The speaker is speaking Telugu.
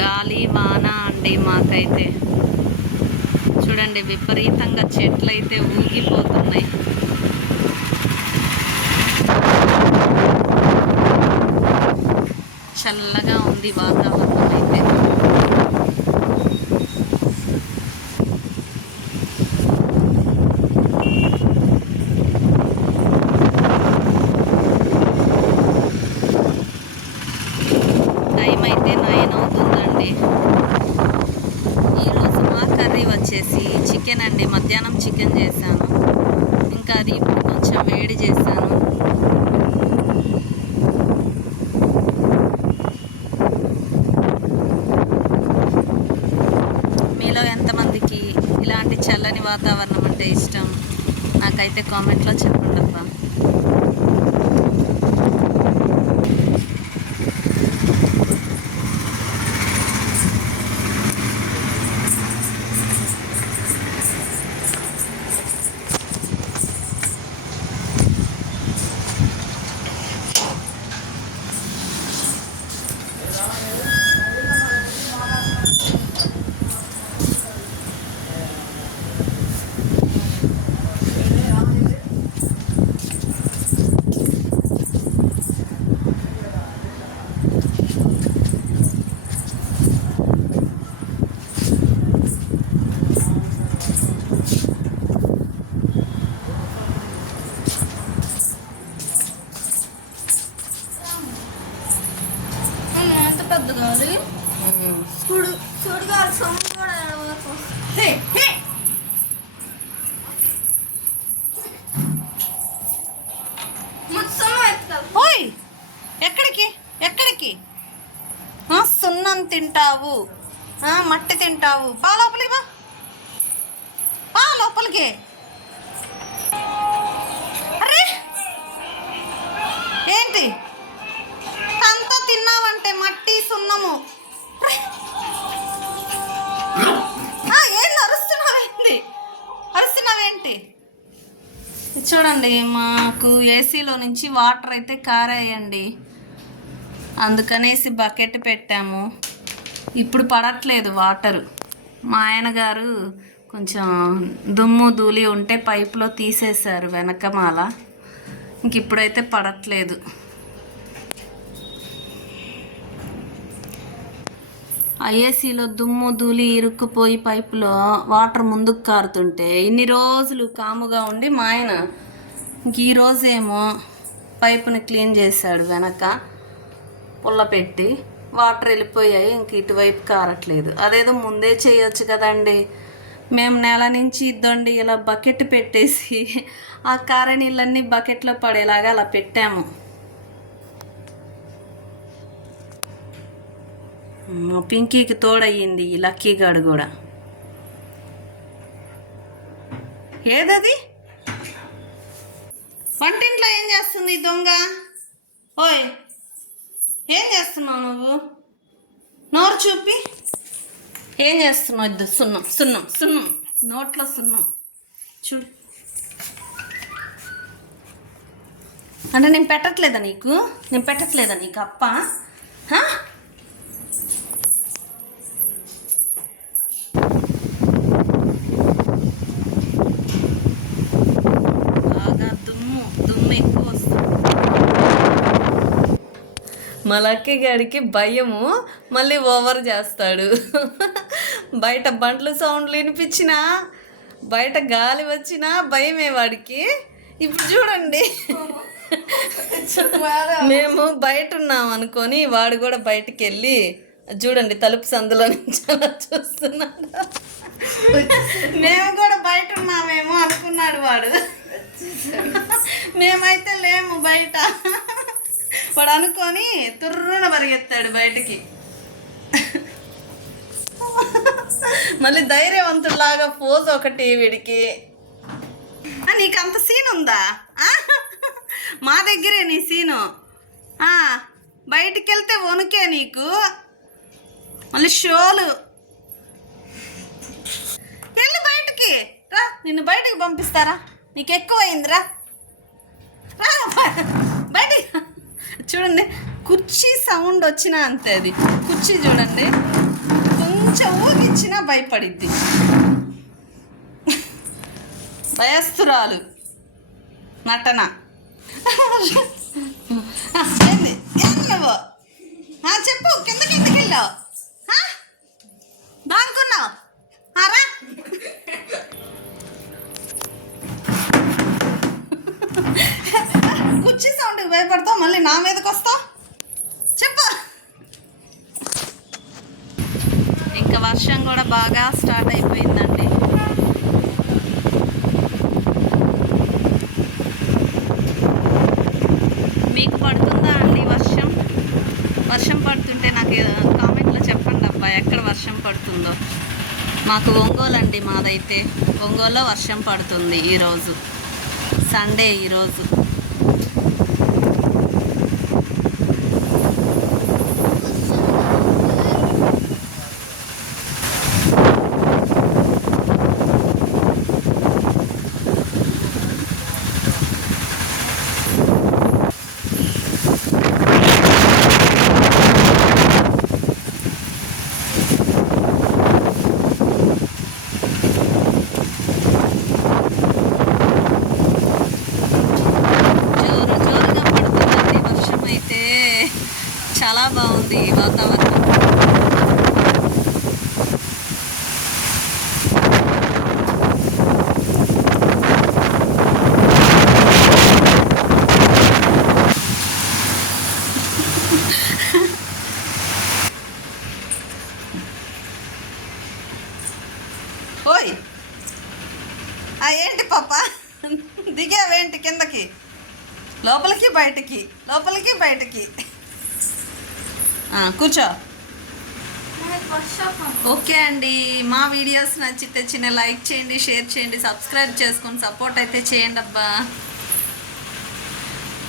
గాలి వాన అండి మాకైతే. చూడండి విపరీతంగా చెట్లు అయితే ఊగిపోతున్నాయి. చల్లగా ఉంది వాతావరణం అయితే టైం అయితే నైన్ అవుతుందండి ఈరోజు మా కర్రీ వచ్చేసి చికెన్ అండి మధ్యాహ్నం చికెన్ చేశాను ఇంకా అది ఇప్పుడు కొంచెం వేడి చేశాను. మీలో ఎంతమందికి ఇలాంటి చల్లని వాతావరణం అంటే ఇష్టం? నాకైతే కామెంట్లో చెప్పండి అబ్బా సుడు సుడిగాలి సొమ్ము కూడా ఓయ్! ఎక్కడికి? ఎక్కడికి? సున్నం తింటావు. మట్టి తింటావు. పా లోపలికి పా లోపలికి. చూడండి మాకు ఏసీలో నుంచి వాటర్ అయితే కారాయండి. అందుకనేసి బకెట్ పెట్టాము. ఇప్పుడు పడట్లేదు వాటరు. మా ఆయన గారు కొంచెం దుమ్ము ధూళి ఉంటే పైపులో తీసేశారు వెనకమాల ఇంక ఇప్పుడైతే పడట్లేదు. ఐఏసీలో దుమ్ము ధూళి ఇరుక్కుపోయి పైపులో వాటర్ ముందుకు కారుతుంటే ఇన్ని రోజులు కాముగా ఉండి మా ఆయన ఇంక ఈ రోజేమో పైపుని క్లీన్ చేశాడు వెనక పుల్ల పెట్టి వాటర్ వెళ్ళిపోయాయి ఇంక ఇటువైపు కారట్లేదు. అదేదో ముందే చేయొచ్చు కదండి. మేము నెల నుంచి ఇద్దండి ఇలా బకెట్ పెట్టేసి ఆ కారనీళ్ళన్నీ బకెట్లో పడేలాగా అలా పెట్టాము. పింకీకి తోడయ్యింది ఈ లక్కీ గాడు కూడా. ఏదది? వంటింట్లో ఏం చేస్తుంది దొంగ? ఓయ్ ఏం చేస్తున్నావు నువ్వు? నోరు చూపి. ఏం చేస్తున్నావు? ఇద్దు సున్నం సున్నం సున్నం. నోట్లో సున్నం. చూడు. అంటే నేను పెట్టట్లేదా నీకు? నేను పెట్టట్లేదా నీకు అప్ప? మా లక్కీ గాడికి భయము మళ్ళీ ఓవర్ చేస్తాడు. బయట బండ్లు సౌండ్లు వినిపించినా బయట గాలి వచ్చినా భయమే వాడికి. ఇప్పుడు చూడండి. మేము బయట ఉన్నాం అనుకొని వాడు కూడా బయటికి వెళ్ళి చూడండి తలుపు సందులో నుంచి అలా చూస్తున్నాడు. మేము కూడా బయట ఉన్నామేమో అనుకున్నాడు వాడు. మేమైతే లేము బయట. వాడు అనుకొని తుర్రున పరిగెత్తాడు బయటికి. మళ్ళీ ధైర్యవంతుడిలాగా పోజ్ ఒకటి వీడికి. నీకు అంత సీన్ ఉందా? ఆ? మా దగ్గరే నీ సీను ఆ, బయటికి వెళ్తే వణుకే నీకు. మళ్ళీ షోలు. వెళ్ళి బయటికి. రా నిన్ను బయటికి పంపిస్తారా? నీకు ఎక్కువ అయిందిరా రా చూడండి కుర్చీ సౌండ్ వచ్చినా అంతే అది. కుర్చీ చూడండి కొంచెం ఊగిచ్చినా భయపడిద్ది. భయస్థురాలు నటన. ఆ, ఏంది నువ్వు? చెప్పు కిందకి ఎందుకు వెళ్ళావు? భయపడతావు? మళ్ళీ నా మీదకి వస్తావు? చెప్పు. ఇంకా వర్షం కూడా బాగా స్టార్ట్ అయిపోయిందండి. మీకు పడుతుందా అండి వర్షం? వర్షం పడుతుంటే నాకు కామెంట్లో చెప్పండి అబ్బా ఎక్కడ వర్షం పడుతుందో. మాకు ఒంగోలు అండి మాదైతే. ఒంగోలులో వర్షం పడుతుంది ఈరోజు. సండే ఈరోజు. వాతావరణం ఓయ్! ఆ ఏంటి పాప? దిగావేంటి కిందకి? లోపలికి బయటికి? లోపలికి బయటికి? కూర్చో. ఓకే అండి. మా వీడియోస్ నచ్చితే చిన్న లైక్ చేయండి షేర్ చేయండి సబ్స్క్రైబ్ చేసుకొని సపోర్ట్ అయితే చేయండి అబ్బా.